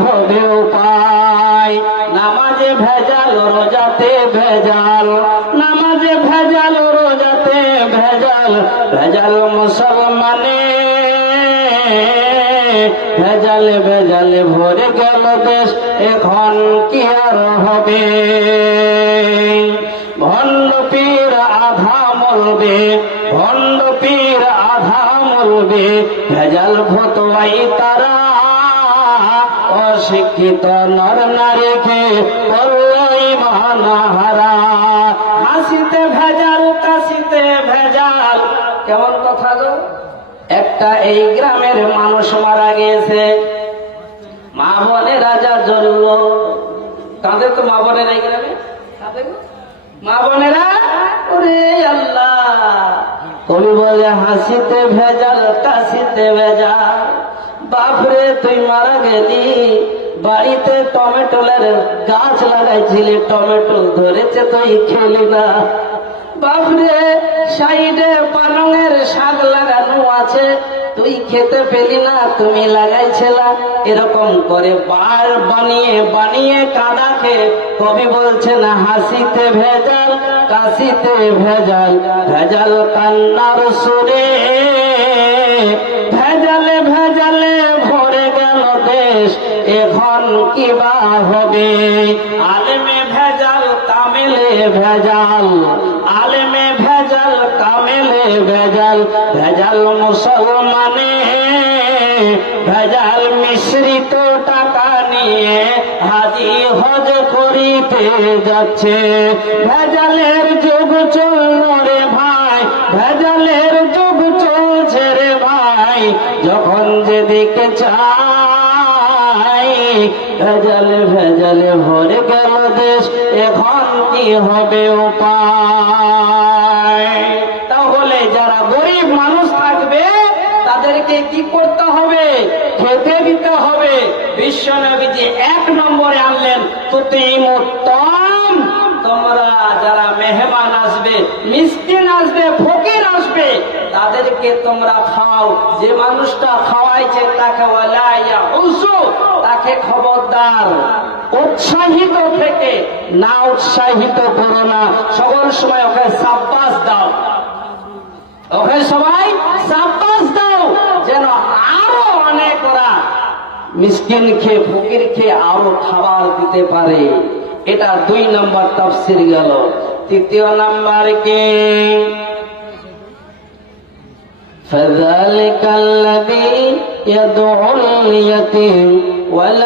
হবে উপায় নামাজে ভেজাল, রোজাতে ভেজাল। নামাজে ভেজাল, রোজাতে ভেজাল। ভেজাল মুসলমানে। ভেজালে ভেজালে ভরে গেল দেশ। এখন কি আর হবে? ভণ্ড পীর আধা মলবে ভণ্ড পীর আধা মলবে ভেজাল ভতোয়াই তারা অশিক্ষিত নর নারীকে বললই মানাহারা হাসিতে ভেজাল কাশিতে ভেজাল কেমন কথা গো একটা এই গ্রামের মানুষ মারা গিয়েছে মা বলে রাজা জ্বলল কাঁদে তো মা বোনের এই গ্রামে? মা বোনেরা ওরে আল্লাহ কবি বলে হাসিতে ভেজাল কাশিতে ভেজাল বাপরে তুই মারা গেলি বাড়িতে টমেটোলের গাছ লাগাইছিলি, টমেটো ধরেছে তুই খেলি না বাপরে, সাইডে পালঙের শাক লাগানো আছে, তুই খেতে পেলি না, তুমি লাগাইছিলা। এরকম করে বার বানিয়ে বানিয়ে কাদাকে কবি বলছেন, হাসিতে ভেজাল, কাশিতে ভেজাল ভেজাল কান্নার সুরে। এখন কি বা হবে? আলেমে ভেজাল, কামেলে ভেজাল। আলেমে ভেজাল, কামেলে ভেজাল। ভেজাল মুসলমানে, ভেজাল মিশ্রিত টাকা নিয়ে হাজি হজ করিতে যাচ্ছে। ভেজালের যুগ চলল রে ভাই, ভেজালের যুগ চলছে রে ভাই। যখন যেদিকে চাই ভেজালে ভেজালে ভরে গেল দেশ। এখন কি হবে উপায়? তাহলে যারা গরিব মানুষ থাকবে, তাদেরকে কি করতে হবে? খেতে দিতে হবে। বিশ্ব যে এক নম্বরে আনলেন তুতিম উত্তম তোমরা যারা মেহমান আসবে, মিসকিন আসবে, ফকির আসবে, তাদেরকে তোমরা খাও। যে মানুষটা খাওয়াইছে তাকে তাকে খবরদার। উৎসাহিত থেকে, না উৎসাহিত করো না। সকল সময় ওকে সাব্বাস দাও। ওকে সবাই সাব্বাস দাও, যেন আরও অনেক ওরা মিসকিন খেয়ে, ফকির খেয়ে আরও খাবার দিতে পারে। এটা দুই নম্বর তফসির গেল তৃতীয় নাম্বার কে فذلك الذي يدعو اليتيم ولا